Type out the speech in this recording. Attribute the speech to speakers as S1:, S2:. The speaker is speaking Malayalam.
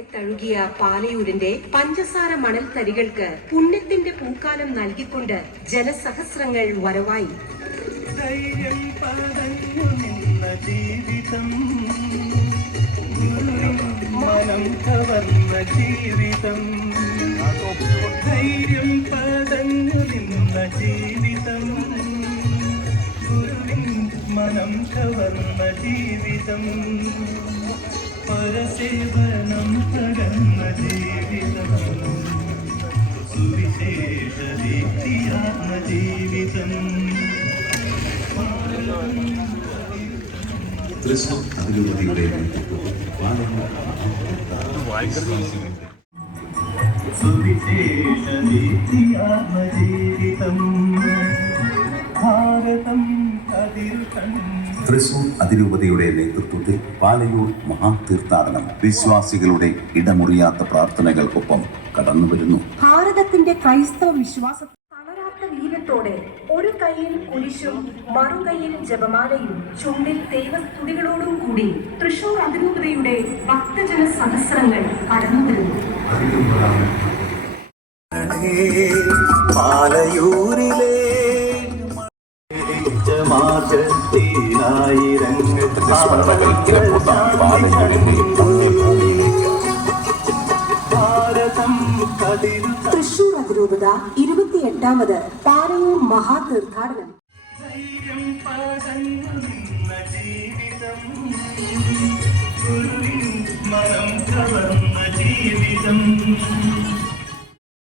S1: തഴുകിയ പാലയൂരിന്റെ പഞ്ചസാര മണൽ തരികൾക്ക് പുണ്യത്തിന്റെ പൂക്കാലം നൽകിക്കൊണ്ട് ജനസഹസ്രങ്ങൾ വരവായി.
S2: ജീവിതം. മനം കവർന്ന ജീവിതം. നിന്ന ജീവിതം. ഗുരുവിൻ മനം കവർന്ന ജീവിതം. പരസേവനം പകർന്ന ജീവിതം. സുവിശേഷ ദീപ്തിയാർന്ന ജീവിതം
S3: അതിരൂപതയുടെ
S2: സുവിശേഷ ജീവിതം
S3: തൃശൂർ അതിരൂപതയുടെ നേതൃത്വത്തിൽ പാലയൂർ മഹാതീർത്ഥാടനം വിശ്വാസികളുടെ ഇടമുറിയാത്ത പ്രാർത്ഥനകൾക്കൊപ്പം കടന്നുവരുന്നു.
S1: ഭാരതത്തിന്റെ ക്രൈസ്തവ വിശ്വാസ തളരാത്ത വീര്യത്തോടെ ഒരു കൈയിൽ കുരിശും മറുകൈയിൽ ജപമാലയും ചുണ്ടിൽ ദൈവസ്തുതികളോടും കൂടി തൃശൂർ അതിരൂപതയുടെ ഭക്തജന സഹസ്രങ്ങൾ കടന്നുവരുന്നു.
S2: പാലയൂരിലെ ഭാരതം കതിരു
S1: തൃശൂർ അതിരൂപത ഇരുപത്തിയെട്ടാമത് പാലയൂർ മഹാതീർത്ഥാടനം
S2: ധൈര്യം പകർന്നു നിന്ന ജീവിതം